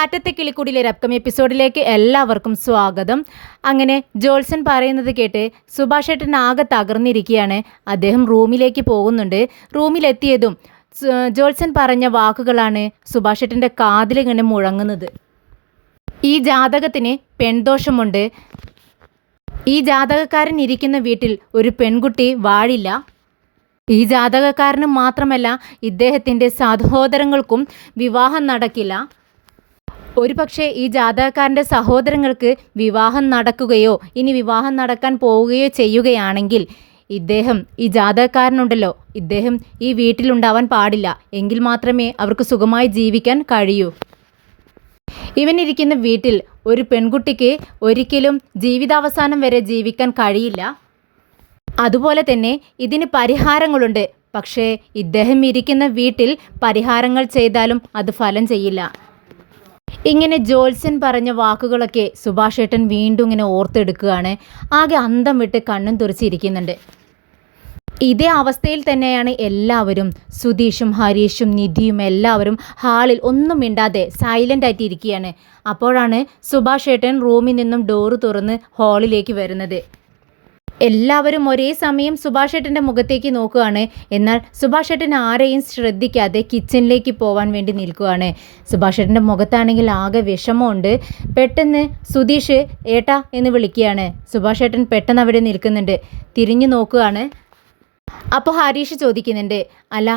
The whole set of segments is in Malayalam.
കാറ്റത്തെ കിളിക്കൂടിലെ അപ്കമിങ് എപ്പിസോഡിലേക്ക് എല്ലാവർക്കും സ്വാഗതം. അങ്ങനെ ജോത്സൻ പറയുന്നത് കേട്ട് സുഭാഷ് ഏട്ടൻ ആകെ തകർന്നിരിക്കുകയാണ്. അദ്ദേഹം റൂമിലേക്ക് പോകുന്നുണ്ട്. റൂമിലെത്തിയതും ജോത്സൻ പറഞ്ഞ വാക്കുകളാണ് സുഭാഷ് ഏട്ടൻ്റെ കാതിലിങ്ങനെ മുഴങ്ങുന്നത്. ഈ ജാതകത്തിന് പെൺദോഷമുണ്ട്. ഈ ജാതകക്കാരൻ ഇരിക്കുന്ന വീട്ടിൽ ഒരു പെൺകുട്ടി വാഴില്ല. ഈ ജാതകക്കാരന് മാത്രമല്ല, ഇദ്ദേഹത്തിൻ്റെ സഹോദരങ്ങൾക്കും വിവാഹം നടക്കില്ല. ഒരുപക്ഷെ ഈ ജാതകക്കാരൻ്റെ സഹോദരങ്ങൾക്ക് വിവാഹം നടക്കുകയോ ഇനി വിവാഹം നടക്കാൻ പോവുകയോ ചെയ്യുകയാണെങ്കിൽ ഈ ജാതകക്കാരനുണ്ടല്ലോ, ഇദ്ദേഹം ഈ വീട്ടിലുണ്ടാവാൻ പാടില്ല. എങ്കിൽ മാത്രമേ അവർക്ക് സുഖമായി ജീവിക്കാൻ കഴിയൂ. ഇവനിരിക്കുന്ന വീട്ടിൽ ഒരു പെൺകുട്ടിക്ക് ഒരിക്കലും ജീവിതാവസാനം വരെ ജീവിക്കാൻ കഴിയില്ല. അതുപോലെ തന്നെ ഇതിന് പരിഹാരങ്ങളുണ്ട്. പക്ഷേ ഇദ്ദേഹം ഇരിക്കുന്ന വീട്ടിൽ പരിഹാരങ്ങൾ ചെയ്താലും അത് ഫലം ചെയ്യില്ല. ഇങ്ങനെ ജോത്സ്യൻ പറഞ്ഞ വാക്കുകളൊക്കെ സുഭാഷ് ഏട്ടൻ വീണ്ടും ഇങ്ങനെ ഓർത്തെടുക്കുകയാണ്. ആകെ അന്തം വിട്ട് കണ്ണും തുറച്ചിരിക്കുന്നുണ്ട്. ഇതേ അവസ്ഥയിൽ തന്നെയാണ് എല്ലാവരും. സുധീഷും ഹരീഷും നിധിയും എല്ലാവരും ഹാളിൽ ഒന്നും മിണ്ടാതെ സൈലൻ്റ് ആയിട്ട് ഇരിക്കുകയാണ്. അപ്പോഴാണ് സുഭാഷ് ഏട്ടൻ റൂമിൽ നിന്നും ഡോറ് തുറന്ന് ഹാളിലേക്ക് വരുന്നത്. എല്ലാവരും ഒരേ സമയം സുഭാഷ് ഏട്ടൻ്റെ മുഖത്തേക്ക് നോക്കുകയാണ്. എന്നാൽ സുഭാഷ് ഏട്ടൻ ആരെയും ശ്രദ്ധിക്കാതെ കിച്ചണിലേക്ക് പോകാൻ വേണ്ടി നിൽക്കുകയാണ്. സുഭാഷ് ഏട്ടൻ്റെ മുഖത്താണെങ്കിൽ ആകെ വിഷമമുണ്ട്. പെട്ടെന്ന് സുധീഷ് ഏട്ടാ എന്ന് വിളിക്കുകയാണ്. സുഭാഷ് ഏട്ടൻ പെട്ടെന്ന് അവിടെ നിൽക്കുന്നുണ്ട്. തിരിഞ്ഞു നോക്കുകയാണ്. അപ്പോൾ ഹരീഷ് ചോദിക്കുന്നുണ്ട്, അല്ല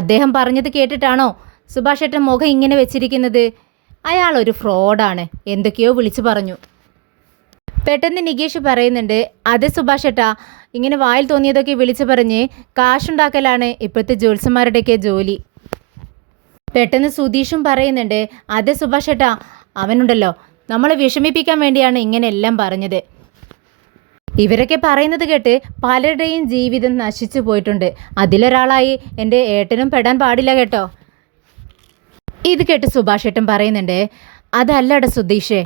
അദ്ദേഹം പറഞ്ഞത് കേട്ടിട്ടാണോ സുഭാഷ് ഏട്ടൻ മുഖം ഇങ്ങനെ വെച്ചിരിക്കുന്നത്? അയാളൊരു ഫ്രോഡാണ്, എന്തൊക്കെയോ വിളിച്ചു പറഞ്ഞു. പെട്ടെന്ന് നികേഷ് പറയുന്നുണ്ട്, അതെ സുഭാഷ് ഏട്ടാ, ഇങ്ങനെ വായിൽ തോന്നിയതൊക്കെ വിളിച്ചു പറഞ്ഞ് കാശുണ്ടാക്കലാണ് ഇപ്പോഴത്തെ ജോത്സ്യന്മാരുടെയൊക്കെ ജോലി. പെട്ടെന്ന് സുധീഷും പറയുന്നുണ്ട്, അതെ സുഭാഷ് ഏട്ടാ, അവനുണ്ടല്ലോ നമ്മളെ വിഷമിപ്പിക്കാൻ വേണ്ടിയാണ് ഇങ്ങനെയെല്ലാം പറഞ്ഞത്. ഇവരൊക്കെ പറയുന്നത് കേട്ട് പലരുടെയും ജീവിതം നശിച്ചു പോയിട്ടുണ്ട്. അതിലൊരാളായി എൻ്റെ ഏട്ടനും പെടാൻ പാടില്ല കേട്ടോ. ഇത് കേട്ട് സുഭാഷ് ഏട്ടൻ പറയുന്നുണ്ട്, അതല്ലട സുധീഷേ,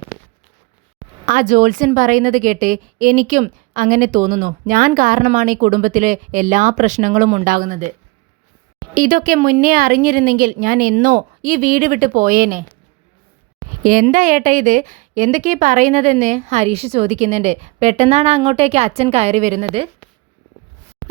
ആ ജോത്സ്യൻ പറയുന്നത് കേട്ട് എനിക്കും അങ്ങനെ തോന്നുന്നു. ഞാൻ കാരണമാണ് ഈ കുടുംബത്തിലെ എല്ലാ പ്രശ്നങ്ങളും ഉണ്ടാകുന്നത്. ഇതൊക്കെ മുന്നേ അറിഞ്ഞിരുന്നെങ്കിൽ ഞാൻ എന്നോ ഈ വീട് വിട്ട് പോയേനെ. എന്താ ഏട്ടാ ഇത്, എന്തൊക്കെയാ പറയുന്നതെന്ന് ഹരീഷ് ചോദിക്കുന്നുണ്ട്. പെട്ടെന്നാണ് അങ്ങോട്ടേക്ക് അച്ഛൻ കയറി വരുന്നത്.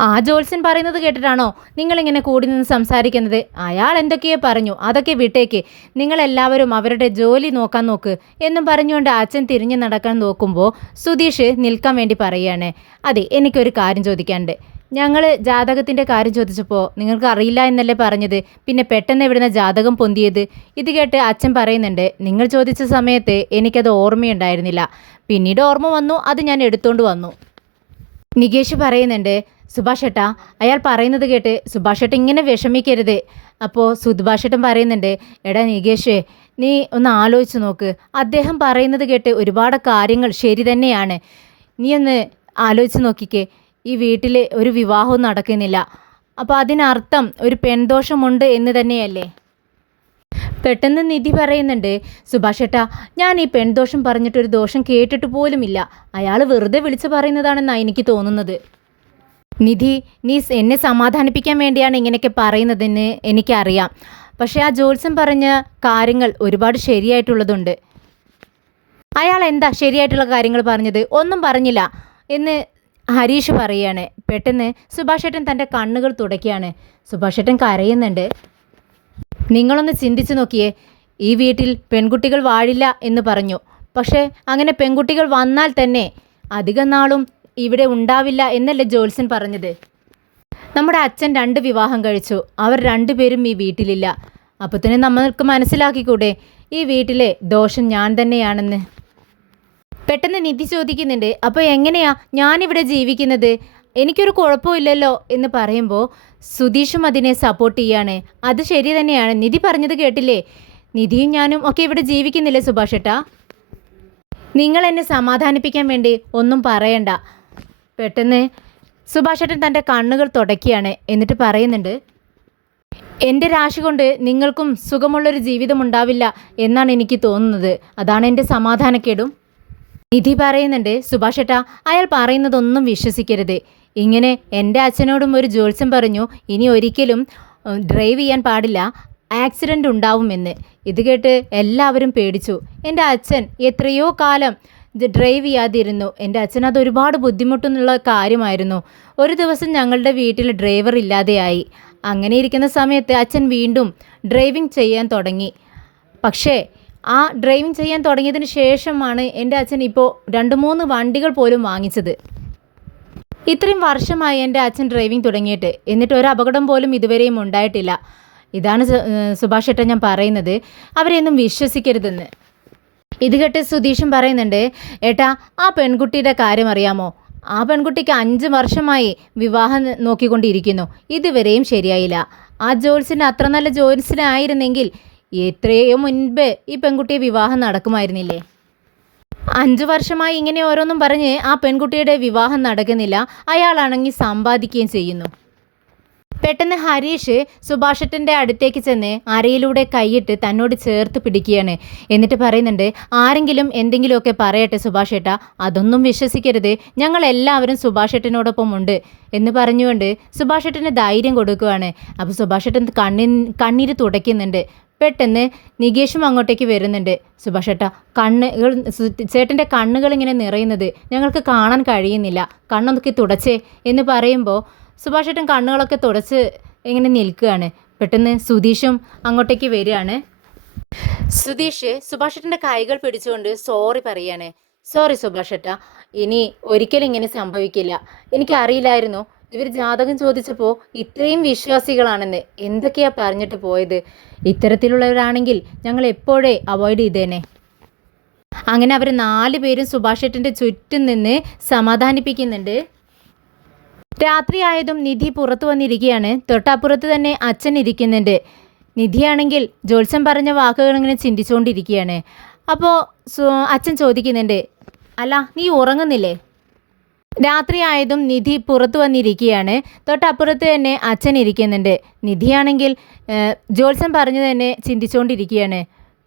ആ ജോത്സ്യൻ പറയുന്നത് കേട്ടിട്ടാണോ നിങ്ങളിങ്ങനെ കൂടി നിന്ന് സംസാരിക്കുന്നത്? അയാൾ എന്തൊക്കെയോ പറഞ്ഞു, അതൊക്കെ വിട്ടേക്ക്. നിങ്ങളെല്ലാവരും അവരുടെ ജോലി നോക്കാൻ നോക്ക് എന്നും പറഞ്ഞുകൊണ്ട് അച്ഛൻ തിരിഞ്ഞു നടക്കാൻ നോക്കുമ്പോൾ സുധീഷ് നിൽക്കാൻ വേണ്ടി പറയുകയാണ്. അതെ, എനിക്കൊരു കാര്യം ചോദിക്കാനുണ്ട്. ഞങ്ങൾ ജാതകത്തിൻ്റെ കാര്യം ചോദിച്ചപ്പോൾ നിങ്ങൾക്ക് അറിയില്ല എന്നല്ലേ പറഞ്ഞത്? പിന്നെ പെട്ടെന്ന് എവിടുന്ന ജാതകം പൊന്തിയത്? ഇത് കേട്ട് അച്ഛൻ പറയുന്നുണ്ട്, നിങ്ങൾ ചോദിച്ച സമയത്ത് എനിക്കത് ഓർമ്മയുണ്ടായിരുന്നില്ല. പിന്നീട് ഓർമ്മ വന്നു, അത് ഞാൻ എടുത്തുകൊണ്ട് വന്നു. നികേഷ് പറയുന്നുണ്ട്, സുഭാഷ് ഏട്ടാ, അയാൾ പറയുന്നത് കേട്ട് സുഭാഷ് ഏട്ടൻ ഇങ്ങനെ വിഷമിക്കരുത്. അപ്പോൾ സുഭാഷ് ഏട്ടൻ പറയുന്നുണ്ട്, എടാ നികേഷേ, നീ ഒന്ന് ആലോചിച്ച് നോക്ക്. അദ്ദേഹം പറയുന്നത് കേട്ട് ഒരുപാട് കാര്യങ്ങൾ ശരി തന്നെയാണ്. നീ ഒന്ന് ആലോചിച്ച് നോക്കിക്കേ. ഈ വീട്ടിൽ ഒരു വിവാഹവും നടക്കുന്നില്ല. അപ്പോൾ അതിനർത്ഥം ഒരു പെൺദോഷമുണ്ട് എന്ന് തന്നെയല്ലേ? പെട്ടെന്ന് നിധി പറയുന്നുണ്ട്, സുഭാഷ് ഏട്ടാ, ഞാൻ ഈ പെൺദോഷം പറഞ്ഞിട്ടൊരു ദോഷം കേട്ടിട്ട് പോലുമില്ല. അയാൾ വെറുതെ വിളിച്ചു പറയുന്നതാണെന്നാണ് എനിക്ക് തോന്നുന്നത്. നിധി, നീ എന്നെ സമാധാനിപ്പിക്കാൻ വേണ്ടിയാണ് ഇങ്ങനെയൊക്കെ പറയുന്നതെന്ന് എനിക്കറിയാം. പക്ഷേ ആ ജോത്സ്യൻ പറഞ്ഞ കാര്യങ്ങൾ ഒരുപാട് ശരിയായിട്ടുള്ളതുണ്ട്. അയാൾ എന്താ ശരിയായിട്ടുള്ള കാര്യങ്ങൾ പറഞ്ഞത്? ഒന്നും പറഞ്ഞില്ല എന്ന് ഹരീഷ് പറയുകയാണ്. പെട്ടെന്ന് സുഭാഷ് ഏട്ടൻ തൻ്റെ കണ്ണുകൾ തുടയ്ക്കുകയാണ്. സുഭാഷ് ഏട്ടൻ കരയുന്നുണ്ട്. നിങ്ങളൊന്ന് ചിന്തിച്ചു നോക്കിയേ, ഈ വീട്ടിൽ പെൺകുട്ടികൾ വാഴില്ല എന്ന് പറഞ്ഞു. പക്ഷേ അങ്ങനെ പെൺകുട്ടികൾ വന്നാൽ തന്നെ അധികം നാളും ഇവിടെ ഉണ്ടാവില്ല എന്നല്ലേ ജോത്സ്യൻ പറഞ്ഞത്? നമ്മുടെ അച്ഛൻ 2 വിവാഹം കഴിച്ചു. അവർ 2 പേരും ഈ വീട്ടിലില്ല. അപ്പോൾ തന്നെ നമ്മൾക്ക് മനസ്സിലാക്കിക്കൂടെ ഈ വീട്ടിലെ ദോഷം ഞാൻ തന്നെയാണെന്ന്? പെട്ടെന്ന് നിധി ചോദിക്കുന്നുണ്ട്, അപ്പോൾ എങ്ങനെയാ ഞാനിവിടെ ജീവിക്കുന്നത്? എനിക്കൊരു കുഴപ്പമില്ലല്ലോ എന്ന് പറയുമ്പോൾ സുധീഷും അതിനെ സപ്പോർട്ട് ചെയ്യാണ്. അത് ശരി തന്നെയാണ്, നിധി പറഞ്ഞത് കേട്ടില്ലേ? നിധിയും ഞാനും ഒക്കെ ഇവിടെ ജീവിക്കുന്നില്ലേ സുഭാഷ് ഏട്ടാ? നിങ്ങൾ എന്നെ സമാധാനിപ്പിക്കാൻ വേണ്ടി ഒന്നും പറയണ്ട. പെട്ടെന്ന് സുഭാഷ് ഏട്ടൻ തൻ്റെ കണ്ണുകൾ തുടയ്ക്കുകയാണ്. എന്നിട്ട് പറയുന്നുണ്ട്, എൻ്റെ രാശി കൊണ്ട് നിങ്ങൾക്കും സുഖമുള്ളൊരു ജീവിതം ഉണ്ടാവില്ല എന്നാണ് എനിക്ക് തോന്നുന്നത്. അതാണ് എൻ്റെ സമാധാനക്കേടും. നിധി പറയുന്നുണ്ട്, സുഭാഷ് ഏട്ടാ, അയാൾ പറയുന്നതൊന്നും വിശ്വസിക്കരുത്. ഇങ്ങനെ എൻ്റെ അച്ഛനോടും ഒരു ജോത്സ്യൻ പറഞ്ഞു, ഇനി ഒരിക്കലും ഡ്രൈവ് ചെയ്യാൻ പാടില്ല, ആക്സിഡൻ്റ് ഉണ്ടാവുമെന്ന്. ഇത് കേട്ട് എല്ലാവരും പേടിച്ചു. എൻ്റെ അച്ഛൻ എത്രയോ കാലം ഡ്രൈവ് ചെയ്യാതിരുന്നു. എൻ്റെ അച്ഛൻ അത് ഒരുപാട് ബുദ്ധിമുട്ടുന്നുള്ള കാര്യമായിരുന്നു. ഒരു ദിവസം ഞങ്ങളുടെ വീട്ടിൽ ഡ്രൈവർ ഇല്ലാതെയായി. അങ്ങനെ ഇരിക്കുന്ന സമയത്ത് അച്ഛൻ വീണ്ടും ഡ്രൈവിംഗ് ചെയ്യാൻ തുടങ്ങി. പക്ഷേ ആ ഡ്രൈവിംഗ് ചെയ്യാൻ തുടങ്ങിയതിന് ശേഷമാണ് എൻ്റെ അച്ഛൻ ഇപ്പോൾ 2-3 വണ്ടികൾ പോലും വാങ്ങിച്ചത്. ഇത്രയും വർഷമായി എൻ്റെ അച്ഛൻ ഡ്രൈവിംഗ് തുടങ്ങിയിട്ട്, എന്നിട്ട് ഒരു അപകടം പോലും ഇതുവരെയും ഉണ്ടായിട്ടില്ല. ഇതാണ് സുഭാഷ് ഏട്ടൻ ഞാൻ പറയുന്നത്. അവരെയൊന്നും വിശ്വസിക്കരുതെന്ന്. ഇത് കേട്ട് സുധീഷും പറയുന്നുണ്ട്, ഏട്ടാ ആ പെൺകുട്ടിയുടെ കാര്യം അറിയാമോ? ആ പെൺകുട്ടിക്ക് 5 വർഷമായി വിവാഹം നോക്കിക്കൊണ്ടിരിക്കുന്നു. ഇതുവരെയും ശരിയായില്ല. ആ ജോത്സ്യന് അത്ര നല്ല ജോത്സ്യനായിരുന്നെങ്കിൽ എത്രയോ മുൻപ് ഈ പെൺകുട്ടിയെ വിവാഹം നടക്കുമായിരുന്നില്ലേ? 5 വർഷമായി ഇങ്ങനെ ഓരോന്നും പറഞ്ഞ് ആ പെൺകുട്ടിയുടെ വിവാഹം നടക്കുന്നില്ല. അയാളാണെങ്കിൽ സമ്പാദിക്കുകയും ചെയ്യുന്നു. പെട്ടെന്ന് ഹരീഷ് സുഭാഷേട്ടൻ്റെ അടുത്തേക്ക് ചെന്ന് അരയിലൂടെ കൈയിട്ട് തന്നോട് ചേർത്ത് പിടിക്കുകയാണ്. എന്നിട്ട് പറയുന്നുണ്ട്, ആരെങ്കിലും എന്തെങ്കിലുമൊക്കെ പറയട്ടെ സുഭാഷേട്ടാ, അതൊന്നും വിശ്വസിക്കരുത്. ഞങ്ങളെല്ലാവരും സുഭാഷേട്ടനോടൊപ്പം ഉണ്ട് എന്ന് പറഞ്ഞുകൊണ്ട് സുഭാഷേട്ടന് ധൈര്യം കൊടുക്കുകയാണ്. അപ്പോൾ സുഭാഷേട്ടൻ കണ്ണീര് തുടയ്ക്കുന്നുണ്ട്. പെട്ടെന്ന് നികേഷും അങ്ങോട്ടേക്ക് വരുന്നുണ്ട്. സുഭാഷേട്ടാ, ചേട്ടൻ്റെ കണ്ണുകൾ ഇങ്ങനെ നിറയുന്നത് ഞങ്ങൾക്ക് കാണാൻ കഴിയുന്നില്ല, കണ്ണൊക്കെ തുടച്ചേ എന്ന് പറയുമ്പോൾ സുഭാഷേട്ടൻ കണ്ണുകളൊക്കെ തുടച്ച് ഇങ്ങനെ നിൽക്കുകയാണ്. പെട്ടെന്ന് സുധീഷും അങ്ങോട്ടേക്ക് വരികയാണ്. സുധീഷ് സുഭാഷേട്ടൻ്റെ കൈകൾ പിടിച്ചുകൊണ്ട് സോറി പറയാണ്. സോറി സുഭാഷേട്ടാ, ഇനി ഒരിക്കലും ഇങ്ങനെ സംഭവിക്കില്ല. എനിക്കറിയില്ലായിരുന്നു ഇവർ ജാതകം ചോദിച്ചപ്പോൾ ഇത്രയും വിശ്വാസികളാണെന്ന്. എന്തൊക്കെയാ പറഞ്ഞിട്ട് പോയത്? ഇത്തരത്തിലുള്ളവരാണെങ്കിൽ ഞങ്ങൾ എപ്പോഴേ അവോയ്ഡ് ചെയ്തേനെ. അങ്ങനെ അവർ 4 പേരും സുഭാഷേട്ടൻ്റെ ചുറ്റും നിന്ന് സമാധാനിപ്പിക്കുന്നുണ്ട്. രാത്രിയായതും നിധി പുറത്തു വന്നിരിക്കുകയാണ്. തൊട്ടപ്പുറത്ത് തന്നെ അച്ഛൻ ഇരിക്കുന്നുണ്ട്. നിധിയാണെങ്കിൽ ജോത്സ്യം പറഞ്ഞ വാക്കുകൾ ഇങ്ങനെ ചിന്തിച്ചുകൊണ്ടിരിക്കുകയാണ്. അപ്പോൾ അച്ഛൻ ചോദിക്കുന്നുണ്ട്, അല്ല നീ ഉറങ്ങുന്നില്ലേ? രാത്രിയായതും നിധി പുറത്തു വന്നിരിക്കുകയാണ്. തൊട്ടപ്പുറത്ത് തന്നെ അച്ഛൻ ഇരിക്കുന്നുണ്ട്. നിധിയാണെങ്കിൽ ജോത്സ്യം പറഞ്ഞു തന്നെ ചിന്തിച്ചുകൊണ്ടിരിക്കുകയാണ്.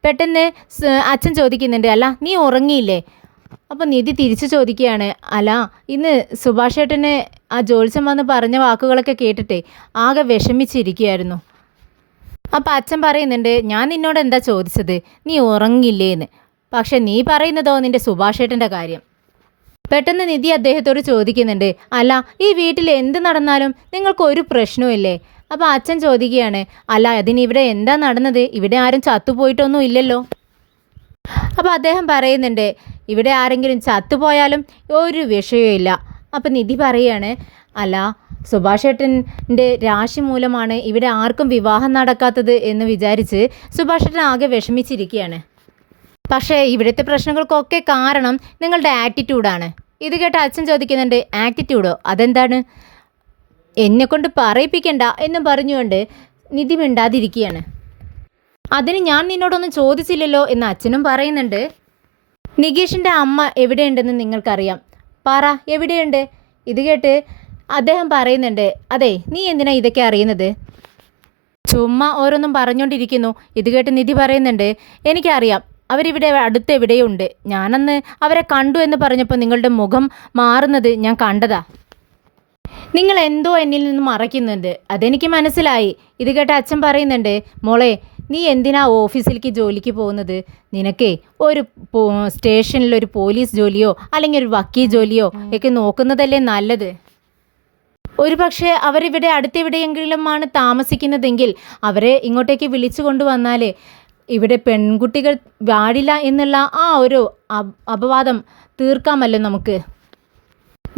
പെട്ടെന്ന് അച്ഛൻ ചോദിക്കുന്നുണ്ട്, അല്ല നീ ഉറങ്ങിയില്ലേ? അപ്പോൾ നിധി തിരിച്ചു ചോദിക്കുകയാണ്, അല്ല ഇന്ന് സുഭാഷേട്ടന് ആ ജോത്സ്യം വന്ന് പറഞ്ഞ വാക്കുകളൊക്കെ കേട്ടിട്ടേ ആകെ വിഷമിച്ചിരിക്കുകയായിരുന്നു. അപ്പോൾ അച്ഛൻ പറയുന്നുണ്ട്, ഞാൻ നിന്നോട് എന്താ ചോദിച്ചത്, നീ ഉറങ്ങില്ലേന്ന്. പക്ഷെ നീ പറയുന്നതോ നിൻ്റെ സുഭാഷേട്ടൻ്റെ കാര്യം. പെട്ടെന്ന് നിധി അദ്ദേഹത്തോട് ചോദിക്കുന്നുണ്ട്, അല്ല ഈ വീട്ടിൽ എന്ത് നടന്നാലും നിങ്ങൾക്കൊരു പ്രശ്നവുമില്ലേ? അപ്പോൾ അച്ഛൻ ചോദിക്കുകയാണ്, അല്ല അതിനിവിടെ എന്താ നടന്നത്? ഇവിടെ ആരും ചത്തുപോയിട്ടൊന്നും ഇല്ലല്ലോ. അപ്പോൾ അദ്ദേഹം പറയുന്നുണ്ട്, ഇവിടെ ആരെങ്കിലും ചത്തുപോയാലും ഒരു വിഷയമില്ല. അപ്പം നിധി പറയാണ്, അല്ല സുഭാഷേട്ടൻ്റെ രാശി മൂലമാണ് ഇവിടെ ആർക്കും വിവാഹം നടക്കാത്തത് എന്ന് വിചാരിച്ച് സുഭാഷേട്ടൻ ആകെ വിഷമിച്ചിരിക്കുകയാണ്. പക്ഷേ ഇവിടുത്തെ പ്രശ്നങ്ങൾക്കൊക്കെ കാരണം നിങ്ങളുടെ ആറ്റിറ്റ്യൂഡാണ്. ഇത് കേട്ട് അച്ഛൻ ചോദിക്കുന്നുണ്ട്, ആറ്റിറ്റ്യൂഡോ? അതെന്താണ്? എന്നെക്കൊണ്ട് പറയിപ്പിക്കണ്ട എന്നും പറഞ്ഞുകൊണ്ട് നിധി മിണ്ടാതിരിക്കുകയാണ്. അതിന് ഞാൻ നിന്നോടൊന്നും ചോദിച്ചില്ലല്ലോ എന്ന് അച്ഛനും പറയുന്നുണ്ട്. നികേഷിൻ്റെ അമ്മ എവിടെയുണ്ടെന്ന് നിങ്ങൾക്കറിയാം, പറ എവിടെയുണ്ട്? ഇത് കേട്ട് അദ്ദേഹം പറയുന്നുണ്ട്, അതെ നീ എന്തിനാ ഇതൊക്കെ അറിയുന്നത്? ചുമ്മാ ഓരോന്നും പറഞ്ഞുകൊണ്ടിരിക്കുന്നു. ഇത് കേട്ട് നിധി പറയുന്നുണ്ട്, എനിക്കറിയാം അവരിവിടെ അടുത്തെവിടെയുണ്ട്. ഞാനന്ന് അവരെ കണ്ടു എന്ന് പറഞ്ഞപ്പോൾ നിങ്ങളുടെ മുഖം മാറുന്നത് ഞാൻ കണ്ടതാ. നിങ്ങൾ എന്തോ എന്നിൽ നിന്ന് മറയ്ക്കുന്നുണ്ട്, അതെനിക്ക് മനസ്സിലായി. ഇത് കേട്ട് അച്ഛൻ പറയുന്നുണ്ട്, മോളെ നീ എന്തിനാ ഓഫീസിലേക്ക് ജോലിക്ക് പോകുന്നത്? നിനക്കേ ഒരു സ്റ്റേഷനിൽ ഒരു പോലീസ് ജോലിയോ അല്ലെങ്കിൽ ഒരു വക്കീൽ ജോലിയോ ഒക്കെ നോക്കുന്നതല്ലേ നല്ലത്. ഒരു പക്ഷേ അവരിവിടെ അടുത്തെവിടെയെങ്കിലുമാണ് താമസിക്കുന്നതെങ്കിൽ അവരെ ഇങ്ങോട്ടേക്ക് വിളിച്ചു കൊണ്ടുവന്നാൽ ഇവിടെ പെൺകുട്ടികൾ പാടില്ല എന്നുള്ള ആ ഒരു അപവാദം തീർക്കാമല്ലോ നമുക്ക്.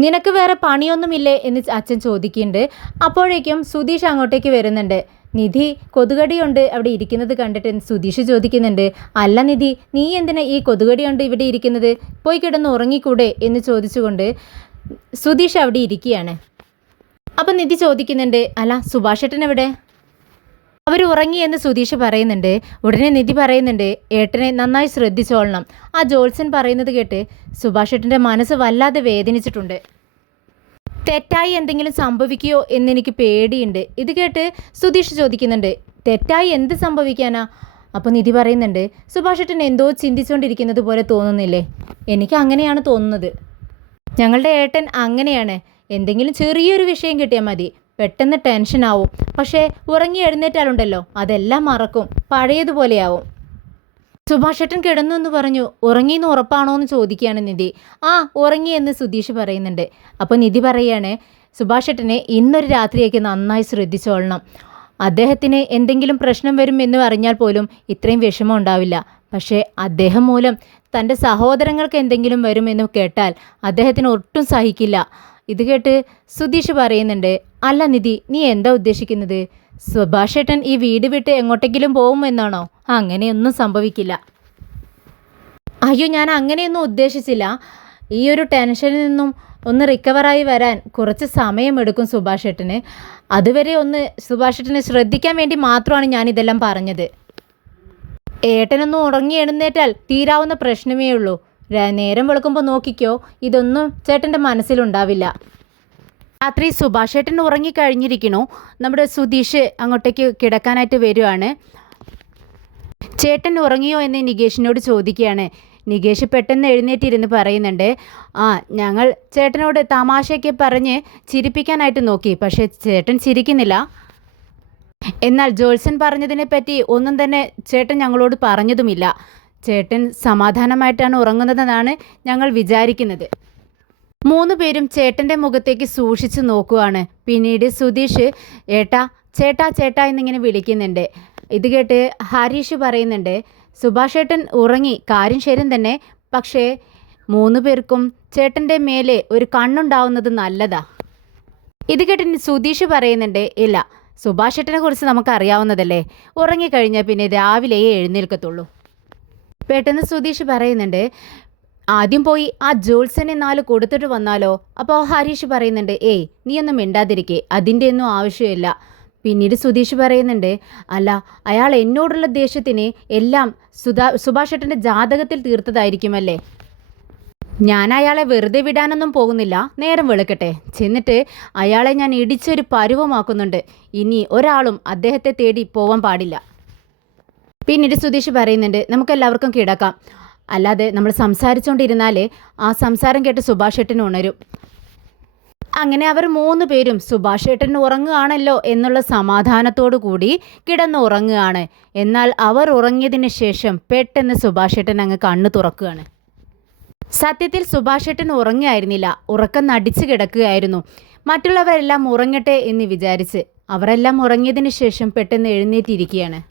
നിനക്ക് വേറെ പണിയൊന്നുമില്ലേ എന്ന് അച്ഛൻ ചോദിക്കുന്നുണ്ട്. അപ്പോഴേക്കും സുധീഷ് അങ്ങോട്ടേക്ക് വരുന്നുണ്ട്. നിധി കൊതുകടി കൊണ്ട് അവിടെ ഇരിക്കുന്നത് കണ്ടിട്ട് സുധീഷ് ചോദിക്കുന്നുണ്ട്, അല്ല നിധി നീ എന്തിനാ ഈ കൊതുകടി കൊണ്ട് ഇവിടെ ഇരിക്കുന്നത്? പോയി കിടന്ന് ഉറങ്ങിക്കൂടെ എന്ന് ചോദിച്ചുകൊണ്ട് സുധീഷ് അവിടെ ഇരിക്കുകയാണ്. അപ്പം നിധി ചോദിക്കുന്നുണ്ട്, അല്ല സുഭാഷേട്ടൻ എവിടെ? അവർ ഉറങ്ങി എന്ന് സുധീഷ് പറയുന്നുണ്ട്. ഉടനെ നിധി പറയുന്നുണ്ട്, ഏട്ടനെ നന്നായി ശ്രദ്ധിച്ചോളണം. ആ ജോത്സ്യൻ പറയുന്നത് കേട്ട് സുഭാഷേട്ടൻ്റെ മനസ്സ് വല്ലാതെ വേദനിച്ചിട്ടുണ്ട്. തെറ്റായി എന്തെങ്കിലും സംഭവിക്കുകയോ എന്നെനിക്ക് പേടിയുണ്ട്. ഇത് കേട്ട് സുധീഷ് ചോദിക്കുന്നുണ്ട്, തെറ്റായി എന്ത് സംഭവിക്കാനാ? അപ്പോൾ നിധി പറയുന്നുണ്ട്, സുഭാഷേട്ടൻ എന്തോ ചിന്തിച്ചുകൊണ്ടിരിക്കുന്നത് പോലെ തോന്നുന്നില്ലേ? എനിക്ക് അങ്ങനെയാണ് തോന്നുന്നത്. ഞങ്ങളുടെ ഏട്ടൻ അങ്ങനെയാണ്. എന്തെങ്കിലും ചെറിയൊരു വിഷയം കിട്ടിയാൽ മതി, പെട്ടെന്ന് ടെൻഷനാവും. പക്ഷേ ഉറങ്ങി എഴുന്നേറ്റാലുണ്ടല്ലോ അതെല്ലാം മറക്കും, പഴയതുപോലെയാവും. സുഭാഷേട്ടൻ കിടന്നു എന്ന് പറഞ്ഞു. ഉറങ്ങിയെന്ന് ഉറപ്പാണോ എന്ന് ചോദിക്കുകയാണ് നിധി. ആ, ഉറങ്ങി എന്ന് സുധീഷ് പറയുന്നുണ്ട്. അപ്പോൾ നിധി പറയാണ്, സുഭാഷേട്ടനെ ഇന്നൊരു രാത്രിയൊക്കെ നന്നായി ശ്രദ്ധിച്ചോളണം. അദ്ദേഹത്തിന് എന്തെങ്കിലും പ്രശ്നം വരും എന്ന് അറിഞ്ഞാൽ പോലും ഇത്രയും വിഷമം ഉണ്ടാവില്ല. പക്ഷേ അദ്ദേഹം മൂലം തൻ്റെ സഹോദരങ്ങൾക്ക് എന്തെങ്കിലും വരുമെന്ന് കേട്ടാൽ അദ്ദേഹത്തിന് ഒട്ടും സഹിക്കില്ല. ഇത് കേട്ട് സുധീഷ് പറയുന്നുണ്ട്, അല്ല നിധി, നീ എന്താ ഉദ്ദേശിക്കുന്നത്? സുഭാഷേട്ടൻ ഈ വീട് വിട്ട് എങ്ങോട്ടെങ്കിലും പോകുമെന്നാണോ? അങ്ങനെയൊന്നും സംഭവിക്കില്ല. അയ്യോ, ഞാൻ അങ്ങനെയൊന്നും ഉദ്ദേശിച്ചില്ല. ഈ ഒരു ടെൻഷനിൽ നിന്നും ഒന്ന് റിക്കവറായി വരാൻ കുറച്ച് സമയമെടുക്കും സുഭാഷേട്ടന്. അതുവരെ ഒന്ന് സുഭാഷേട്ടനെ ശ്രദ്ധിക്കാൻ വേണ്ടി മാത്രമാണ് ഞാനിതെല്ലാം പറഞ്ഞത്. ഏട്ടനൊന്നും ഉറങ്ങി എഴുന്നേറ്റാൽ തീരാവുന്ന പ്രശ്നമേ ഉള്ളൂ. നേരം വെളുക്കുമ്പോൾ നോക്കിക്കോ, ഇതൊന്നും ചേട്ടൻ്റെ മനസ്സിലുണ്ടാവില്ല. രാത്രി സുഭാഷേട്ടൻ ഉറങ്ങിക്കഴിഞ്ഞിരിക്കണു. നമ്മുടെ സുധീഷ് അങ്ങോട്ടേക്ക് കിടക്കാനായിട്ട് വരുവാണ്. ചേട്ടൻ ഉറങ്ങിയോ എന്ന് നികേഷിനോട് ചോദിക്കുകയാണ്. നികേഷ് പെട്ടെന്ന് എഴുന്നേറ്റിരുന്ന് പറയുന്നുണ്ട്, ഞങ്ങൾ ചേട്ടനോട് തമാശയൊക്കെ പറഞ്ഞ് ചിരിപ്പിക്കാനായിട്ട് നോക്കി, പക്ഷേ ചേട്ടൻ ചിരിക്കുന്നില്ല. എന്നാൽ ജോത്സൻ പറഞ്ഞതിനെ പറ്റി ഒന്നും തന്നെ ചേട്ടൻ ഞങ്ങളോട് പറഞ്ഞതുമില്ല. ചേട്ടൻ സമാധാനമായിട്ടാണ് ഉറങ്ങുന്നതെന്നാണ് ഞങ്ങൾ വിചാരിക്കുന്നത്. 3 പേരും ചേട്ടൻ്റെ മുഖത്തേക്ക് സൂക്ഷിച്ച് നോക്കുവാണ്. പിന്നീട് സുധീഷ് ഏട്ടാ ചേട്ടാ ചേട്ടാ എന്നിങ്ങനെ വിളിക്കുന്നുണ്ട്. ഇത് കേട്ട് ഹരീഷ് പറയുന്നുണ്ട്, സുഭാഷേട്ടൻ ഉറങ്ങി, കാര്യം ശരി തന്നെ, പക്ഷേ 3 പേർക്കും ചേട്ടൻ്റെ മേലെ ഒരു കണ്ണുണ്ടാവുന്നത് നല്ലതാ. ഇത് കേട്ട് സുധീഷ് പറയുന്നുണ്ട്, ഇല്ല, സുഭാഷേട്ടനെ കുറിച്ച് നമുക്കറിയാവുന്നതല്ലേ, ഉറങ്ങിക്കഴിഞ്ഞാൽ പിന്നെ രാവിലെയേ എഴുന്നേൽക്കത്തുള്ളൂ. പെട്ടെന്ന് സുധീഷ് പറയുന്നുണ്ട്, ആദ്യം പോയി ആ ജോത്സനെ 4 കൊടുത്തിട്ട് വന്നാലോ? അപ്പോൾ ഹരീഷ് പറയുന്നുണ്ട്, ഏയ് നീയൊന്നും മിണ്ടാതിരിക്കേ, അതിൻ്റെ ഒന്നും ആവശ്യമില്ല. പിന്നീട് സുധീഷ് പറയുന്നുണ്ട്, അല്ല, അയാൾ എന്നോടുള്ള ദേഷ്യത്തിന് എല്ലാം സുഭാഷേട്ടൻ്റെ ജാതകത്തിൽ തീർത്തതായിരിക്കുമല്ലേ. ഞാൻ അയാളെ വെറുതെ വിടാനൊന്നും പോകുന്നില്ല. നേരം വെളുക്കട്ടെ, ചെന്നിട്ട് അയാളെ ഞാൻ ഇടിച്ചൊരു പരുവമാക്കുന്നുണ്ട്. ഇനി ഒരാളും അദ്ദേഹത്തെ തേടി പോവാൻ പാടില്ല. പിന്നീട് സുധീഷ് പറയുന്നുണ്ട്, നമുക്കെല്ലാവർക്കും കിടക്കാം. അല്ലാതെ നമ്മൾ സംസാരിച്ചുകൊണ്ടിരുന്നാൽ ആ സംസാരം കേട്ട് സുഭാഷേട്ടൻ ഉണരും. അങ്ങനെ അവർ 3 പേരും സുഭാഷേട്ടൻ ഉറങ്ങുകയാണല്ലോ എന്നുള്ള സമാധാനത്തോടു കൂടി കിടന്നുറങ്ങുകയാണ്. എന്നാൽ അവർ ഉറങ്ങിയതിന് ശേഷം പെട്ടെന്ന് സുഭാഷേട്ടൻ അങ്ങ് കണ്ണു തുറക്കുകയാണ്. സത്യത്തിൽ സുഭാഷേട്ടൻ ഉറങ്ങുകയായിരുന്നില്ല, ഉറക്കം നടിച്ചു കിടക്കുകയായിരുന്നു. മറ്റുള്ളവരെല്ലാം ഉറങ്ങട്ടെ എന്ന് വിചാരിച്ച് അവരെല്ലാം ഉറങ്ങിയതിന് ശേഷം പെട്ടെന്ന് എഴുന്നേറ്റിരിക്കുകയാണ്.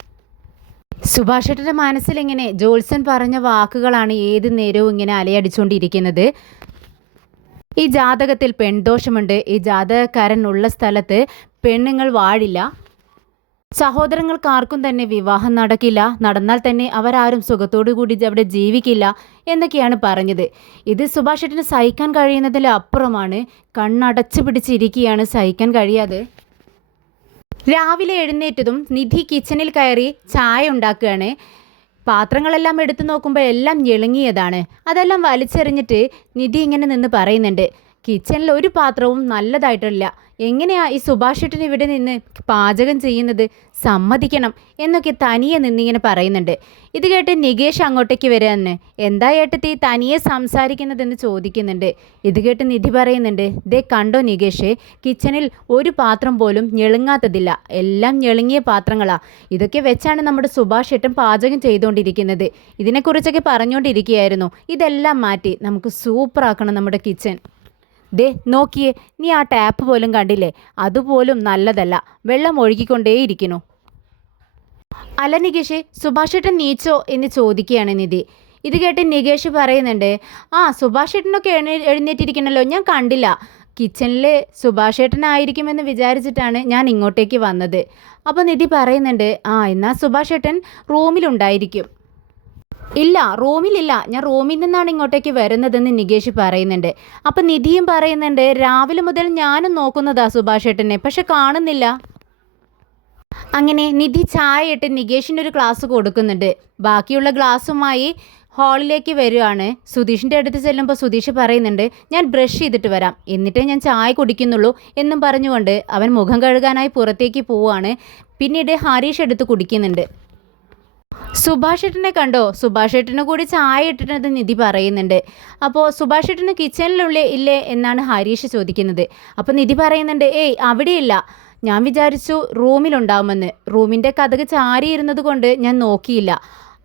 സുഭാഷേട്ടൻ്റെ മനസ്സിലിങ്ങനെ ജോത്സൻ പറഞ്ഞ വാക്കുകളാണ് ഏത് നേരവും ഇങ്ങനെ അലയടിച്ചുകൊണ്ടിരിക്കുന്നത്. ഈ ജാതകത്തിൽ പെൺദോഷമുണ്ട്, ഈ ജാതകക്കാരൻ ഉള്ള സ്ഥലത്ത് പെണ്ണുങ്ങൾ വാഴില്ല, സഹോദരങ്ങൾക്കാർക്കും തന്നെ വിവാഹം നടക്കില്ല, നടന്നാൽ തന്നെ അവരാരും സുഖത്തോടു കൂടി അവിടെ ജീവിക്കില്ല എന്നൊക്കെയാണ് പറഞ്ഞത്. ഇത് സുഭാഷേട്ടന് സഹിക്കാൻ കഴിയുന്നതിൽ അപ്പുറമാണ്. കണ്ണടച്ചു പിടിച്ചിരിക്കുകയാണ്, സഹിക്കാൻ കഴിയാതെ. രാവിലെ എഴുന്നേറ്റതും നിധി കിച്ചണിൽ കയറി ചായ ഉണ്ടാക്കുകയാണ്. പാത്രങ്ങളെല്ലാം എടുത്തു നോക്കുമ്പോൾ എല്ലാം ഞെളുങ്ങിയതാണ്. അതെല്ലാം വലിച്ചെറിഞ്ഞിട്ട് നിധി ഇങ്ങനെ നിന്ന് പറയുന്നുണ്ട്, കിച്ചണിൽ ഒരു പാത്രവും നല്ലതായിട്ടില്ല. എങ്ങനെയാ ഈ സുഭാഷേട്ടൻ ഇവിടെ നിന്ന് പാചകം ചെയ്യുന്നത്? സമ്മതിക്കണം എന്നൊക്കെ തനിയെ നിന്നിങ്ങനെ പറയുന്നുണ്ട്. ഇത് കേട്ട് നികേഷ് അങ്ങോട്ടേക്ക് വരാന്ന്, എന്താ ഏട്ടത്തി തനിയെ സംസാരിക്കുന്നതെന്ന് ചോദിക്കുന്നുണ്ട്. ഇത് കേട്ട് നിധി പറയുന്നുണ്ട്, ദേ കണ്ടോ നികേഷേ, കിച്ചണിൽ ഒരു പാത്രം പോലും ഞെളുങ്ങാത്തതില്ല, എല്ലാം ഞെളുങ്ങിയ പാത്രങ്ങളാ. ഇതൊക്കെ വെച്ചാണ് നമ്മുടെ സുഭാഷേട്ടൻ പാചകം ചെയ്തുകൊണ്ടിരിക്കുന്നത്. ഇതിനെക്കുറിച്ചൊക്കെ പറഞ്ഞുകൊണ്ടിരിക്കുകയായിരുന്നു. ഇതെല്ലാം മാറ്റി നമുക്ക് സൂപ്പറാക്കണം നമ്മുടെ കിച്ചൺ. ദേ നോക്കിയേ, നീ ആ ടാപ്പ് പോലും കണ്ടില്ലേ? അതുപോലും നല്ലതല്ല, വെള്ളം ഒഴുകിക്കൊണ്ടേയിരിക്കുന്നു. അല്ല നികേഷ്, സുഭാഷേട്ടൻ നീച്ചോ എന്ന് ചോദിക്കുകയാണ് നിധി. ഇത് കേട്ട് നികേഷ് പറയുന്നുണ്ട്, സുഭാഷേട്ടനൊക്കെ എഴുന്നേറ്റിരിക്കണല്ലോ, ഞാൻ കണ്ടില്ല. കിച്ചണിൽ സുഭാഷേട്ടനായിരിക്കുമെന്ന് വിചാരിച്ചിട്ടാണ് ഞാൻ ഇങ്ങോട്ടേക്ക് വന്നത്. അപ്പോൾ നിധി പറയുന്നുണ്ട്, എന്നാൽ സുഭാഷേട്ടൻ റൂമിലുണ്ടായിരിക്കും. ഇല്ല, റൂമിലില്ല, ഞാൻ റൂമിൽ നിന്നാണ് ഇങ്ങോട്ടേക്ക് വരുന്നതെന്ന് നികേഷ് പറയുന്നുണ്ട്. അപ്പം നിധിയും പറയുന്നുണ്ട്, രാവിലെ മുതൽ ഞാനും നോക്കുന്നതാ സുഭാഷേട്ടനെ, പക്ഷെ കാണുന്നില്ല. അങ്ങനെ നിധി ചായ ഇട്ട് നികേഷിനൊരു ഗ്ലാസ് കൊടുക്കുന്നുണ്ട്. ബാക്കിയുള്ള ഗ്ലാസ്സുമായി ഹാളിലേക്ക് വരികയാണ്. സുധീഷിൻ്റെ അടുത്ത് ചെല്ലുമ്പോൾ സുധീഷ് പറയുന്നുണ്ട്, ഞാൻ ബ്രഷ് ചെയ്തിട്ട് വരാം, എന്നിട്ടേ ഞാൻ ചായ കുടിക്കുന്നുള്ളൂ എന്നും പറഞ്ഞുകൊണ്ട് അവൻ മുഖം കഴുകാനായി പുറത്തേക്ക് പോവുകയാണ്. പിന്നീട് ഹരീഷ് എടുത്ത് കുടിക്കുന്നുണ്ട്. സുഭാഷേട്ടനെ കണ്ടോ? സുഭാഷേട്ടന് കൂടി ചായ ഇട്ടിട്ടത് നിധി പറയുന്നുണ്ട്. അപ്പോൾ സുഭാഷേട്ടന് കിച്ചണിലുള്ള ഇല്ലേ എന്നാണ് ഹരീഷ് ചോദിക്കുന്നത്. അപ്പോൾ നിധി പറയുന്നുണ്ട്, ഏയ് അവിടെയില്ല, ഞാൻ വിചാരിച്ചു റൂമിലുണ്ടാവുമെന്ന്. റൂമിൻ്റെ കതക് ചാരിയിരുന്നത് കൊണ്ട് ഞാൻ നോക്കിയില്ല.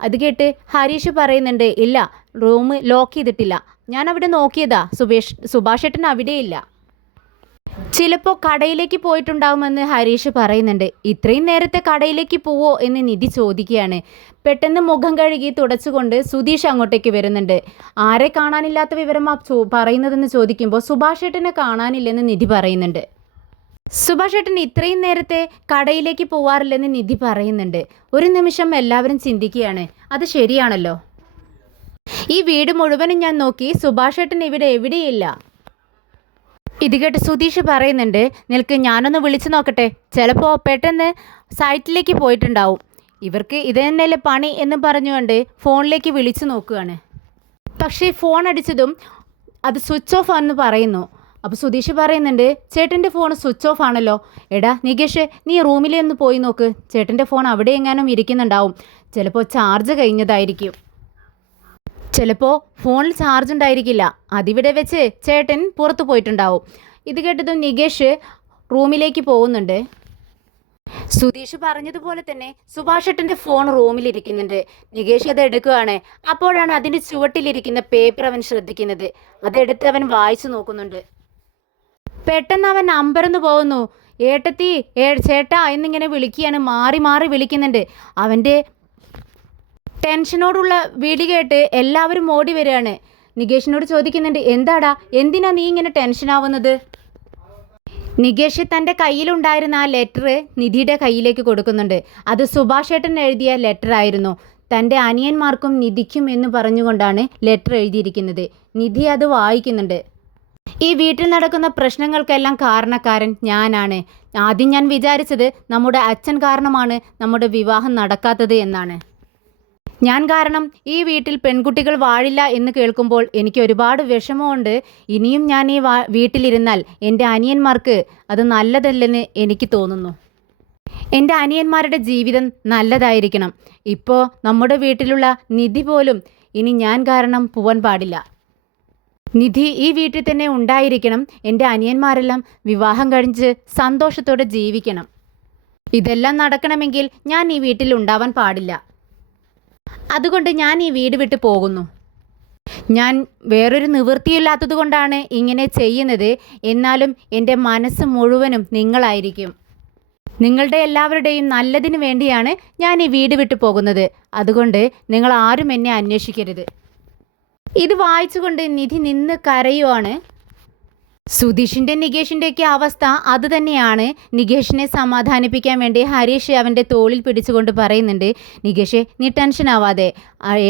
അത് കേട്ട് ഹരീഷ് പറയുന്നുണ്ട്, ഇല്ല, റൂം ലോക്ക് ചെയ്തിട്ടില്ല, ഞാൻ അവിടെ നോക്കിയതാ, സുഭാഷ് ഏട്ടൻ അവിടെയില്ല. ചിലപ്പോൾ കടയിലേക്ക് പോയിട്ടുണ്ടാവുമെന്ന് ഹരീഷ് പറയുന്നുണ്ട്. ഇത്രയും നേരത്തെ കടയിലേക്ക് പോവോ എന്ന് നിധി ചോദിക്കുകയാണ്. പെട്ടെന്ന് മുഖം കഴുകി തുടച്ചുകൊണ്ട് സുധീഷ് അങ്ങോട്ടേക്ക് വരുന്നുണ്ട്. ആരെ കാണാനില്ലാത്ത വിവരം പറയുന്നതെന്ന് ചോദിക്കുമ്പോൾ സുഭാഷ് ഏട്ടനെ കാണാനില്ലെന്ന് നിധി പറയുന്നുണ്ട്. സുഭാഷ് ഏട്ടൻ ഇത്രയും നേരത്തെ കടയിലേക്ക് പോവാറില്ലെന്ന് നിധി പറയുന്നുണ്ട്. ഒരു നിമിഷം എല്ലാവരും ചിന്തിക്കുകയാണ്, അത് ശരിയാണല്ലോ. ഈ വീട് മുഴുവനും ഞാൻ നോക്കി, സുഭാഷ് ഏട്ടൻ ഇവിടെ എവിടെയില്ല. ഇത് കേട്ട് സുധീഷ് പറയുന്നുണ്ട്, നിനക്ക് ഞാനൊന്ന് വിളിച്ചു നോക്കട്ടെ, ചിലപ്പോൾ പെട്ടെന്ന് സൈറ്റിലേക്ക് പോയിട്ടുണ്ടാവും, ഇവർക്ക് ഇത് തന്നെയല്ലേ പണി എന്ന് പറഞ്ഞുകൊണ്ട് ഫോണിലേക്ക് വിളിച്ചു നോക്കുകയാണ്. പക്ഷേ ഫോൺ അടിച്ചതും അത് സ്വിച്ച് ഓഫ് ആണെന്ന് പറയുന്നു. അപ്പോൾ സുധീഷ് പറയുന്നുണ്ട്, ചേട്ടൻ്റെ ഫോൺ സ്വിച്ച് ഓഫ് ആണല്ലോ. എടാ നികേഷ്, നീ റൂമിലൊന്ന് പോയി നോക്ക്, ചേട്ടൻ്റെ ഫോൺ അവിടെ എങ്ങാനും ഇരിക്കുന്നുണ്ടാവും, ചിലപ്പോൾ ചാർജ് കഴിഞ്ഞതായിരിക്കും. ചിലപ്പോൾ ഫോണിൽ ചാർജ് ഉണ്ടായിരിക്കില്ല, അതിവിടെ വെച്ച് ചേട്ടൻ പുറത്തു പോയിട്ടുണ്ടാവും. ഇത് കേട്ടതും നികേഷ് റൂമിലേക്ക് പോകുന്നുണ്ട്. സുധീഷ് പറഞ്ഞതുപോലെ തന്നെ സുഭാഷ് ഏട്ടൻ്റെ ഫോൺ റൂമിലിരിക്കുന്നുണ്ട്. നികേഷ് അത് എടുക്കുകയാണ്. അപ്പോഴാണ് അതിൻ്റെ ചുവട്ടിലിരിക്കുന്ന പേപ്പർ അവൻ ശ്രദ്ധിക്കുന്നത്. അതെടുത്ത് അവൻ വായിച്ചു നോക്കുന്നുണ്ട്. പെട്ടെന്ന് അവൻ അമ്പരന്ന് പോകുന്നു. ഏട്ടത്തി, ചേട്ടാ എന്നിങ്ങനെ വിളിക്കുകയാണ്, മാറി മാറി വിളിക്കുന്നുണ്ട്. അവൻ്റെ ടെൻഷനോടുള്ള വിളി കേട്ട് എല്ലാവരും ഓടി വരികയാണ്. നികേഷിനോട് ചോദിക്കുന്നുണ്ട്, എന്താടാ, എന്തിനാ നീ ഇങ്ങനെ ടെൻഷനാവുന്നത്? നികേഷ് തൻ്റെ കയ്യിലുണ്ടായിരുന്ന ആ ലെറ്റർ നിധിയുടെ കയ്യിലേക്ക് കൊടുക്കുന്നുണ്ട്. അത് സുഭാഷ് ഏട്ടൻ എഴുതിയ ലെറ്റർ ആയിരുന്നു. തൻ്റെ അനിയന്മാർക്കും നിധിക്കും എന്ന് പറഞ്ഞുകൊണ്ടാണ് ലെറ്റർ എഴുതിയിരിക്കുന്നത്. നിധി അത് വായിക്കുന്നുണ്ട്. ഈ വീട്ടിൽ നടക്കുന്ന പ്രശ്നങ്ങൾക്കെല്ലാം കാരണക്കാരൻ ഞാനാണ്. ആദ്യം ഞാൻ വിചാരിച്ചത് നമ്മുടെ അച്ഛൻ കാരണമാണ് നമ്മുടെ വിവാഹം നടക്കാത്തത് എന്നാണ്. ഞാൻ കാരണം ഈ വീട്ടിൽ പെൺകുട്ടികൾ വാഴില്ല എന്ന് കേൾക്കുമ്പോൾ എനിക്ക് ഒരുപാട് വിഷമമുണ്ട്. ഇനിയും ഞാൻ ഈ വീട്ടിലിരുന്നാൽ എൻ്റെ അനിയന്മാർക്ക് അത് നല്ലതല്ലെന്ന് എനിക്ക് തോന്നുന്നു. എൻ്റെ അനിയന്മാരുടെ ജീവിതം നല്ലതായിരിക്കണം. ഇപ്പോൾ നമ്മുടെ വീട്ടിലുള്ള നിധി പോലും ഇനി ഞാൻ കാരണം പോവാൻ പാടില്ല. നിധി ഈ വീട്ടിൽ തന്നെ ഉണ്ടായിരിക്കണം. എൻ്റെ അനിയന്മാരെല്ലാം വിവാഹം കഴിച്ച് സന്തോഷത്തോടെ ജീവിക്കണം. ഇതെല്ലാം നടക്കണമെങ്കിൽ ഞാൻ ഈ വീട്ടിൽ ഉണ്ടാവാൻ പാടില്ല. അതുകൊണ്ട് ഞാൻ ഈ വീട് വിട്ട് പോകുന്നു. ഞാൻ വേറൊരു നിവൃത്തിയില്ലാത്തത് കൊണ്ടാണ് ഇങ്ങനെ ചെയ്യുന്നത്. എന്നാലും എൻ്റെ മനസ്സ് മുഴുവനും നിങ്ങളായിരിക്കും. നിങ്ങളുടെ എല്ലാവരുടെയും നല്ലതിന് വേണ്ടിയാണ് ഞാൻ ഈ വീട് വിട്ട് പോകുന്നത്. അതുകൊണ്ട് നിങ്ങൾ ആരും എന്നെ അന്വേഷിക്കരുത്. ഇത് വായിച്ചുകൊണ്ട് നിധി നിന്ന് കരയുവാണ്. സുധീഷിൻ്റെ നികേഷിൻ്റെയൊക്കെ അവസ്ഥ അതുതന്നെയാണ്. നികേഷിനെ സമാധാനിപ്പിക്കാൻ വേണ്ടി ഹരീഷ് അവൻ്റെ തോളിൽ പിടിച്ചുകൊണ്ട് പറയുന്നുണ്ട്, നികേഷെ, നീ ടെൻഷൻ ആവാതെ,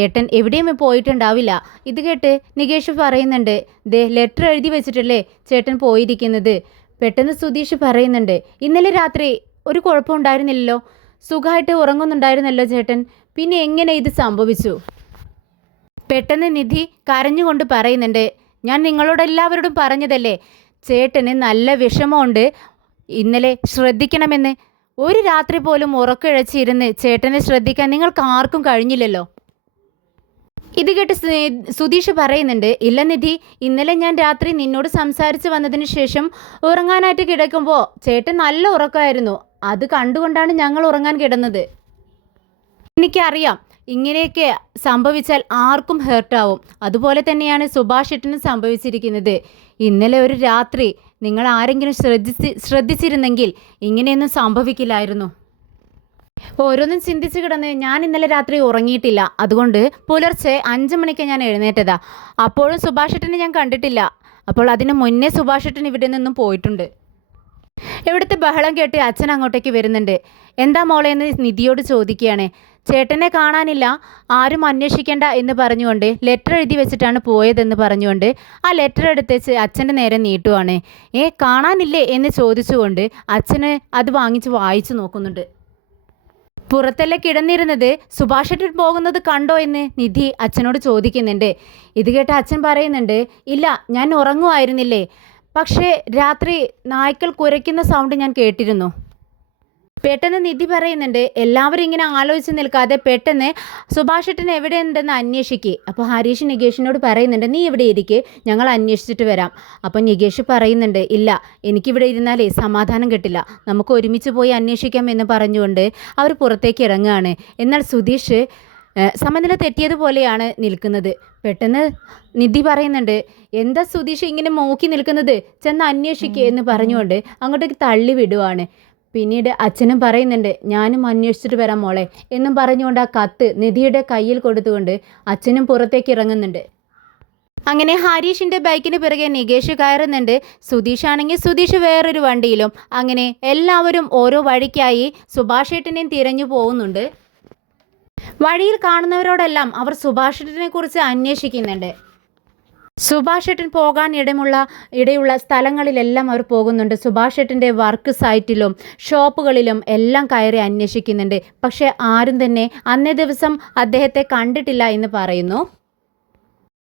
ഏട്ടൻ എവിടെയും പോയിട്ടുണ്ടാവില്ല. ഇത് കേട്ട് നികേഷ് പറയുന്നുണ്ട്, ദേ ലെറ്റർ എഴുതി വെച്ചിട്ടല്ലേ ചേട്ടൻ പോയിരിക്കുന്നത്. പെട്ടെന്ന് സുധീഷ് പറയുന്നുണ്ട്, ഇന്നലെ രാത്രി ഒരു കുഴപ്പമുണ്ടായിരുന്നില്ലല്ലോ, സുഖമായിട്ട് ഉറങ്ങുന്നുണ്ടായിരുന്നല്ലോ ചേട്ടൻ, പിന്നെ എങ്ങനെ ഇത് സംഭവിച്ചു? പെട്ടെന്ന് നിധി കരഞ്ഞുകൊണ്ട് പറയുന്നുണ്ട്, ഞാൻ നിങ്ങളോടെല്ലാവരോടും പറഞ്ഞതല്ലേ, ചേട്ടന് നല്ല വിഷമമുണ്ട്, ഇന്നലെ ശ്രദ്ധിക്കണമെന്ന്. ഒരു രാത്രി പോലും ഉറക്കമിഴച്ചിരുന്ന് ചേട്ടനെ ശ്രദ്ധിക്കാൻ നിങ്ങൾക്ക് ആർക്കും കഴിഞ്ഞില്ലല്ലോ. ഇത് കേട്ട് സുധീഷ് പറയുന്നുണ്ട്, ഇല്ല നിധി, ഇന്നലെ ഞാൻ രാത്രി നിന്നോട് സംസാരിച്ച് വന്നതിന് ശേഷം ഉറങ്ങാനായിട്ട് കിടക്കുമ്പോൾ ചേട്ടൻ നല്ല ഉറക്കമായിരുന്നു. അത് കണ്ടുകൊണ്ടാണ് ഞങ്ങൾ ഉറങ്ങാൻ കിടന്നത്. എനിക്കറിയാം ഇങ്ങനെയൊക്കെ സംഭവിച്ചാൽ ആർക്കും ഹേർട്ടാവും. അതുപോലെ തന്നെയാണ് സുഭാഷ് ഏട്ടനും സംഭവിച്ചിരിക്കുന്നത്. ഇന്നലെ ഒരു രാത്രി നിങ്ങൾ ആരെങ്കിലും ശ്രദ്ധിച്ചിരുന്നെങ്കിൽ ഇങ്ങനെയൊന്നും സംഭവിക്കില്ലായിരുന്നു. ഓരോന്നും ചിന്തിച്ച് കിടന്ന് ഞാൻ ഇന്നലെ രാത്രി ഉറങ്ങിയിട്ടില്ല. അതുകൊണ്ട് പുലർച്ചെ 5 മണിക്ക് ഞാൻ എഴുന്നേറ്റതാ. അപ്പോഴും സുഭാഷ് ഏട്ടനെ ഞാൻ കണ്ടിട്ടില്ല. അപ്പോൾ അതിന് മുന്നേ സുഭാഷ് ഏട്ടൻ ഇവിടെ നിന്നും പോയിട്ടുണ്ട്. ഇവിടുത്തെ ബഹളം കേട്ട് അച്ഛൻ അങ്ങോട്ടേക്ക് വരുന്നുണ്ട്. എന്താ മോളെ എന്ന് നിധിയോട് ചോദിക്കുകയാണ്. ചേട്ടനെ കാണാനില്ല, ആരും അന്വേഷിക്കേണ്ട എന്ന് പറഞ്ഞുകൊണ്ട് ലെറ്റർ എഴുതി വെച്ചിട്ടാണ് പോയതെന്ന് പറഞ്ഞുകൊണ്ട് ആ ലെറ്റർ എടുത്തേച്ച് അച്ഛൻ്റെ നേരെ നീട്ടുവാണ്. കാണാനില്ലേ എന്ന് ചോദിച്ചുകൊണ്ട് അച്ഛന് അത് വാങ്ങിച്ച് വായിച്ചു നോക്കുന്നുണ്ട്. പുറത്തല്ലേ കിടന്നിരുന്നത്, സുഭാഷ് ഏട്ടൻ പോകുന്നത് കണ്ടോ എന്ന് നിധി അച്ഛനോട് ചോദിക്കുന്നുണ്ട്. ഇത് കേട്ട് അച്ഛൻ പറയുന്നുണ്ട്, ഇല്ല, ഞാൻ ഉറങ്ങുമായിരുന്നില്ലേ, പക്ഷേ രാത്രി നായ്ക്കൾ കുരയ്ക്കുന്ന സൗണ്ട് ഞാൻ കേട്ടിരുന്നു. പെട്ടെന്ന് നിധി പറയുന്നുണ്ട്, എല്ലാവരും ഇങ്ങനെ ആലോചിച്ച് നിൽക്കാതെ പെട്ടെന്ന് സുഭാഷ് ഏട്ടൻ എവിടെയുണ്ടെന്ന് അന്വേഷിക്കുക. അപ്പോൾ ഹരീഷ് നികേഷിനോട് പറയുന്നുണ്ട്, നീ ഇവിടെ ഇരിക്ക്, ഞങ്ങൾ അന്വേഷിച്ചിട്ട് വരാം. അപ്പോൾ നികേഷ് പറയുന്നുണ്ട്, ഇല്ല, എനിക്കിവിടെ ഇരുന്നാലേ സമാധാനം കിട്ടില്ല, നമുക്ക് ഒരുമിച്ച് പോയി അന്വേഷിക്കാം എന്ന് പറഞ്ഞുകൊണ്ട് അവർ പുറത്തേക്ക് ഇറങ്ങുകയാണ്. എന്നാൽ സുധീഷ് സമനില തെറ്റിയതുപോലെയാണ് നിൽക്കുന്നത്. പെട്ടെന്ന് നിധി പറയുന്നുണ്ട്, എന്താ സുധീഷ് ഇങ്ങനെ നോക്കി നിൽക്കുന്നത്, ചെന്ന് അന്വേഷിക്കുക എന്ന് പറഞ്ഞുകൊണ്ട് അങ്ങോട്ടേക്ക് തള്ളി വിടുവാണ്. പിന്നീട് അച്ഛനും പറയുന്നുണ്ട്, ഞാനും അന്വേഷിച്ചിട്ട് വരാം മോളെ എന്നും പറഞ്ഞുകൊണ്ട് ആ കത്ത് നിധിയുടെ കയ്യിൽ കൊടുത്തുകൊണ്ട് അച്ഛനും പുറത്തേക്ക് ഇറങ്ങുന്നുണ്ട്. അങ്ങനെ ഹരീഷിൻ്റെ ബൈക്കിന് പിറകെ നികേഷ് കയറുന്നുണ്ട്. സുധീഷാണെങ്കിൽ സുധീഷ് വേറൊരു വണ്ടിയിലും. അങ്ങനെ എല്ലാവരും ഓരോ വഴിക്കായി സുഭാഷേട്ടനെയും തിരഞ്ഞു പോകുന്നുണ്ട്. വഴിയിൽ കാണുന്നവരോടെല്ലാം അവർ സുഭാഷേട്ടനെ കുറിച്ച് അന്വേഷിക്കുന്നുണ്ട്. സുഭാഷേട്ടൻ പോകാൻ ഇടയുള്ള സ്ഥലങ്ങളിലെല്ലാം അവർ പോകുന്നുണ്ട്. സുഭാഷേട്ടൻ്റെ വർക്ക് സൈറ്റിലും ഷോപ്പുകളിലും എല്ലാം കയറി അന്വേഷിക്കുന്നുണ്ട്. പക്ഷേ ആരും തന്നെ അന്നേ ദിവസം അദ്ദേഹത്തെ കണ്ടിട്ടില്ല എന്ന് പറയുന്നു.